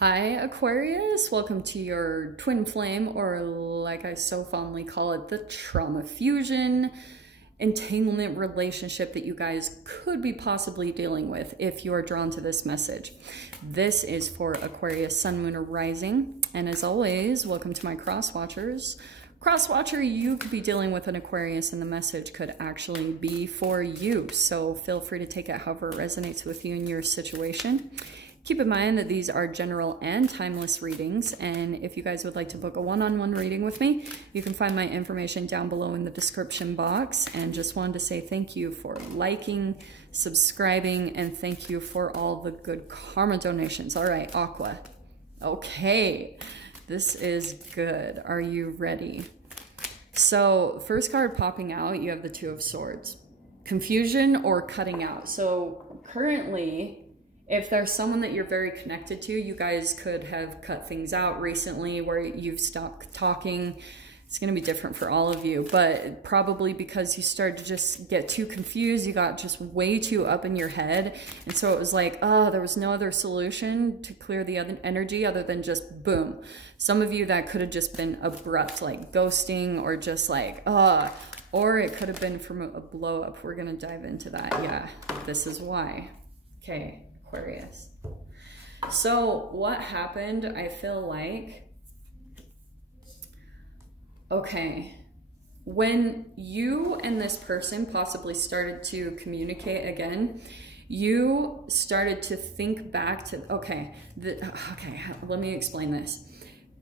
Hi Aquarius, welcome to your twin flame, or like I so fondly call it, the trauma fusion entanglement relationship that you guys could be possibly dealing with if you are drawn to this message. This is for Aquarius, Sun, Moon, or Rising. And as always, welcome to my cross watchers. Cross watcher, you could be dealing with an Aquarius and the message could actually be for you. So feel free to take it however it resonates with you in your situation. Keep in mind that these are general and timeless readings, and if you guys would like to book a one-on-one reading with me, you can find my information down below in the description box. And just wanted to say thank you for liking, subscribing, and thank you for all the good karma donations. All right, Aqua. Okay, this is good. Are you ready? So first card popping out, you have the Two of Swords. Confusion or cutting out. So currently, if there's someone that you're very connected to, you guys could have cut things out recently where you've stopped talking. It's going to be different for all of you, but probably because you started to just get too confused, you got just way too up in your head. And so it was like, oh, there was no other solution to clear the other energy other than just boom. Some of you that could have just been abrupt, like ghosting, or just like, or it could have been from a blow up. We're going to dive into that. Yeah, this is why. Okay. Aquarius. So what happened, I feel like, okay, when you and this person possibly started to communicate again, you started to think back to, okay, let me explain this.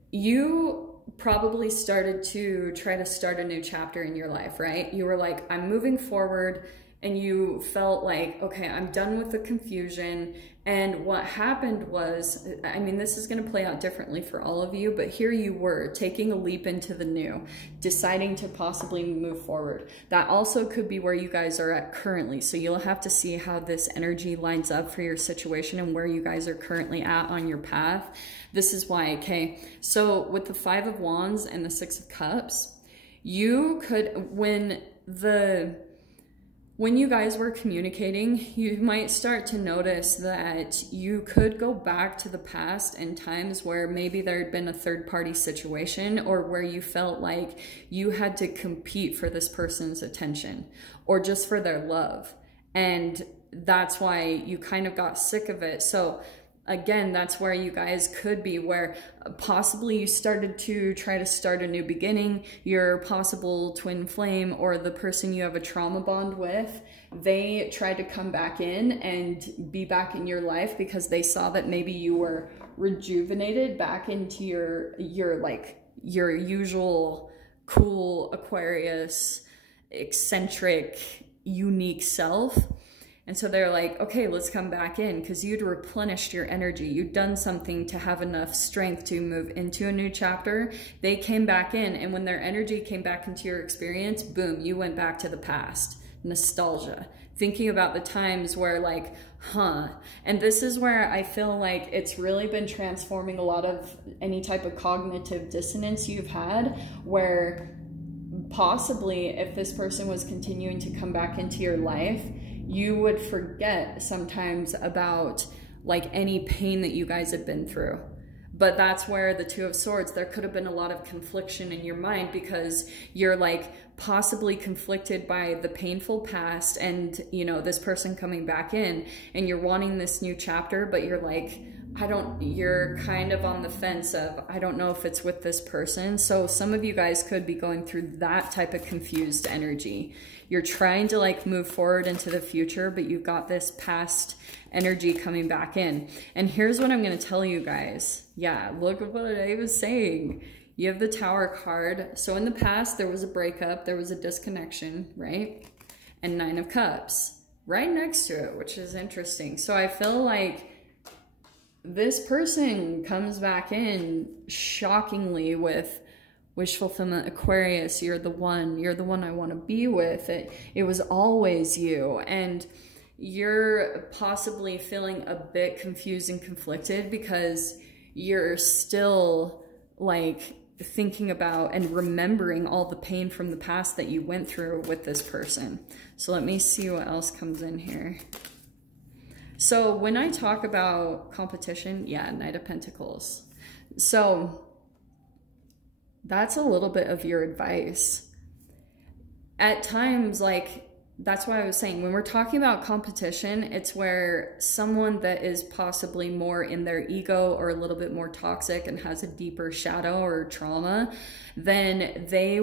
You probably started to try to start a new chapter in your life, right? You were like, I'm moving forward. And you felt like, okay, I'm done with the confusion. And what happened was, I mean, this is going to play out differently for all of you, but here you were taking a leap into the new, deciding to possibly move forward. That also could be where you guys are at currently. So you'll have to see how this energy lines up for your situation and where you guys are currently at on your path. This is why, okay? So with the Five of Wands and the Six of Cups, you could, when you guys were communicating, you might start to notice that you could go back to the past and times where maybe there had been a third-party situation, or where you felt like you had to compete for this person's attention or just for their love. And that's why you kind of got sick of it. So again, that's where you guys could be, where possibly you started to try to start a new beginning. Your possible twin flame or the person you have a trauma bond with, they tried to come back in and be back in your life because they saw that maybe you were rejuvenated back into your usual cool Aquarius, eccentric, unique self. And so they're like, okay, let's come back in, because you'd replenished your energy. You'd done something to have enough strength to move into a new chapter. They came back in, and when their energy came back into your experience, boom, you went back to the past. Nostalgia. Thinking about the times where like, and this is where I feel like it's really been transforming a lot of any type of cognitive dissonance you've had, where possibly if this person was continuing to come back into your life, you would forget sometimes about like any pain that you guys had been through. But that's where the Two of Swords, there could have been a lot of confliction in your mind because you're like possibly conflicted by the painful past and, you know, this person coming back in, and you're wanting this new chapter, but you're like, you're kind of on the fence of, I don't know if it's with this person. So some of you guys could be going through that type of confused energy. You're trying to like move forward into the future, but you've got this past energy coming back in. And here's what I'm going to tell you guys. Yeah, look at what I was saying. You have the Tower card. So in the past, there was a breakup, there was a disconnection, right? And Nine of Cups right next to it, which is interesting. So I feel like this person comes back in shockingly with wish fulfillment. Aquarius, you're the one I want to be with. It was always you. And you're possibly feeling a bit confused and conflicted because you're still like thinking about and remembering all the pain from the past that you went through with this person. So let me see what else comes in here. So when I talk about competition, yeah, Knight of Pentacles. So that's a little bit of your advice. At times, like, that's why I was saying, when we're talking about competition, it's where someone that is possibly more in their ego or a little bit more toxic and has a deeper shadow or trauma, then they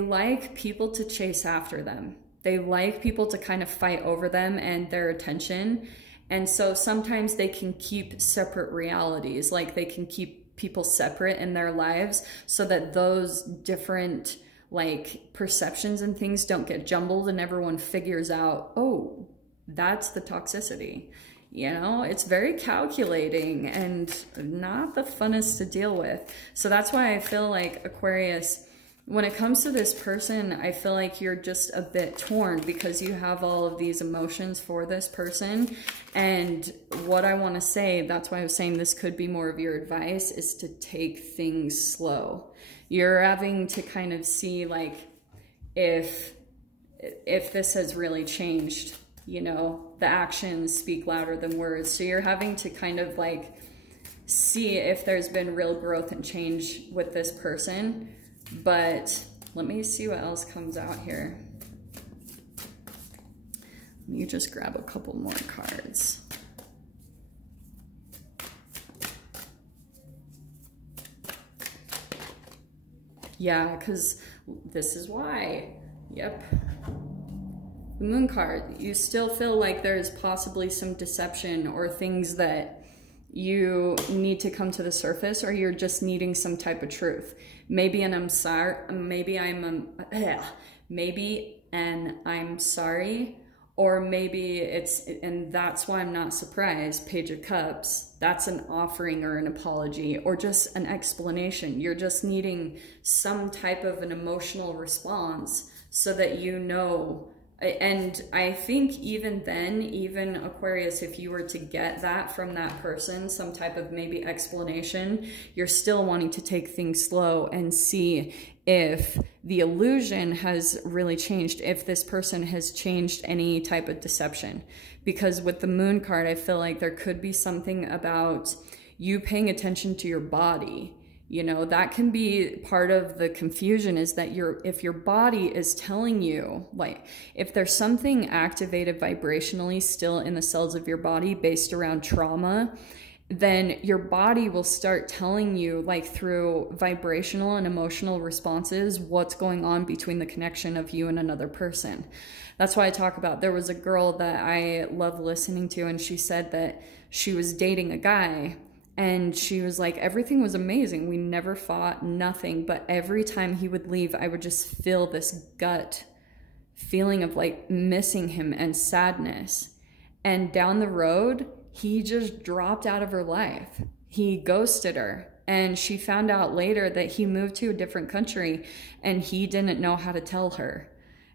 like people to chase after them. They like people to kind of fight over them and their attention. And so sometimes they can keep separate realities, like they can keep people separate in their lives so that those different like perceptions and things don't get jumbled and everyone figures out, oh, that's the toxicity. You know, it's very calculating and not the funnest to deal with. So that's why I feel like, Aquarius, when it comes to this person, I feel like you're just a bit torn because you have all of these emotions for this person. And what I want to say, that's why I was saying this could be more of your advice, is to take things slow. You're having to kind of see like if this has really changed, you know, the actions speak louder than words. So you're having to kind of like see if there's been real growth and change with this person. But let me see what else comes out here. Let me just grab a couple more cards. Yeah, because this is why. Yep. The Moon card. You still feel like there's possibly some deception or things that you need to come to the surface, or you're just needing some type of truth. Maybe an I'm sorry, maybe and I'm sorry, or maybe it's, and that's why I'm not surprised, Page of Cups. That's an offering or an apology or just an explanation. You're just needing some type of an emotional response so that you know. And I think even then, even Aquarius, if you were to get that from that person, some type of maybe explanation, you're still wanting to take things slow and see if the illusion has really changed, if this person has changed any type of deception. Because with the Moon card, I feel like there could be something about you paying attention to your body. You know, that can be part of the confusion, is that if your body is telling you, like, if there's something activated vibrationally still in the cells of your body based around trauma, then your body will start telling you, like, through vibrational and emotional responses, what's going on between the connection of you and another person. That's why I talk about, there was a girl that I love listening to, and she said that she was dating a guy. And she was like, everything was amazing. We never fought, nothing. But every time he would leave, I would just feel this gut feeling of like missing him and sadness. And down the road, he just dropped out of her life. He ghosted her. And she found out later that he moved to a different country and he didn't know how to tell her.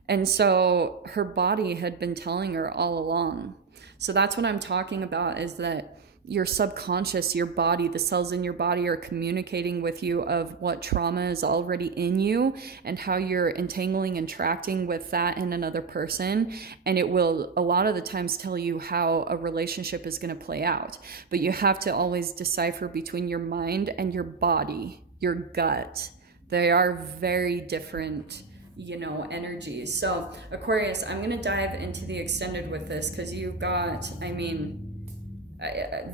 And so her body had been telling her all along. So that's what I'm talking about, is that your subconscious, your body, the cells in your body are communicating with you of what trauma is already in you and how you're entangling and interacting with that in another person. And it will a lot of the times tell you how a relationship is going to play out. But you have to always decipher between your mind and your body, your gut. They are very different, you know, energies. So Aquarius, I'm going to dive into the extended with this because you've got, I mean,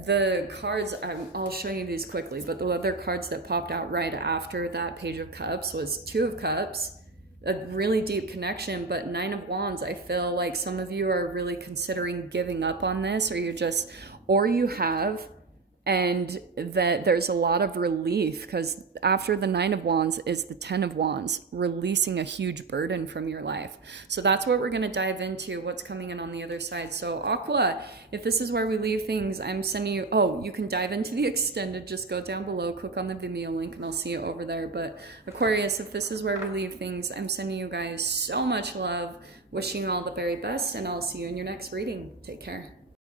the cards, I'll show you these quickly, but the other cards that popped out right after that Page of Cups was Two of Cups, a really deep connection, but Nine of Wands. I feel like some of you are really considering giving up on this, or you're just, or you have, and that there's a lot of relief, because after the Nine of Wands is the Ten of Wands, releasing a huge burden from your life. So that's what we're going to dive into, what's coming in on the other side. So Aqua, if this is where we leave things, I'm sending you, oh, you can dive into the extended, just go down below, click on the Vimeo link, and I'll see you over there. But Aquarius, if this is where we leave things, I'm sending you guys so much love, wishing you all the very best, and I'll see you in your next reading. Take care.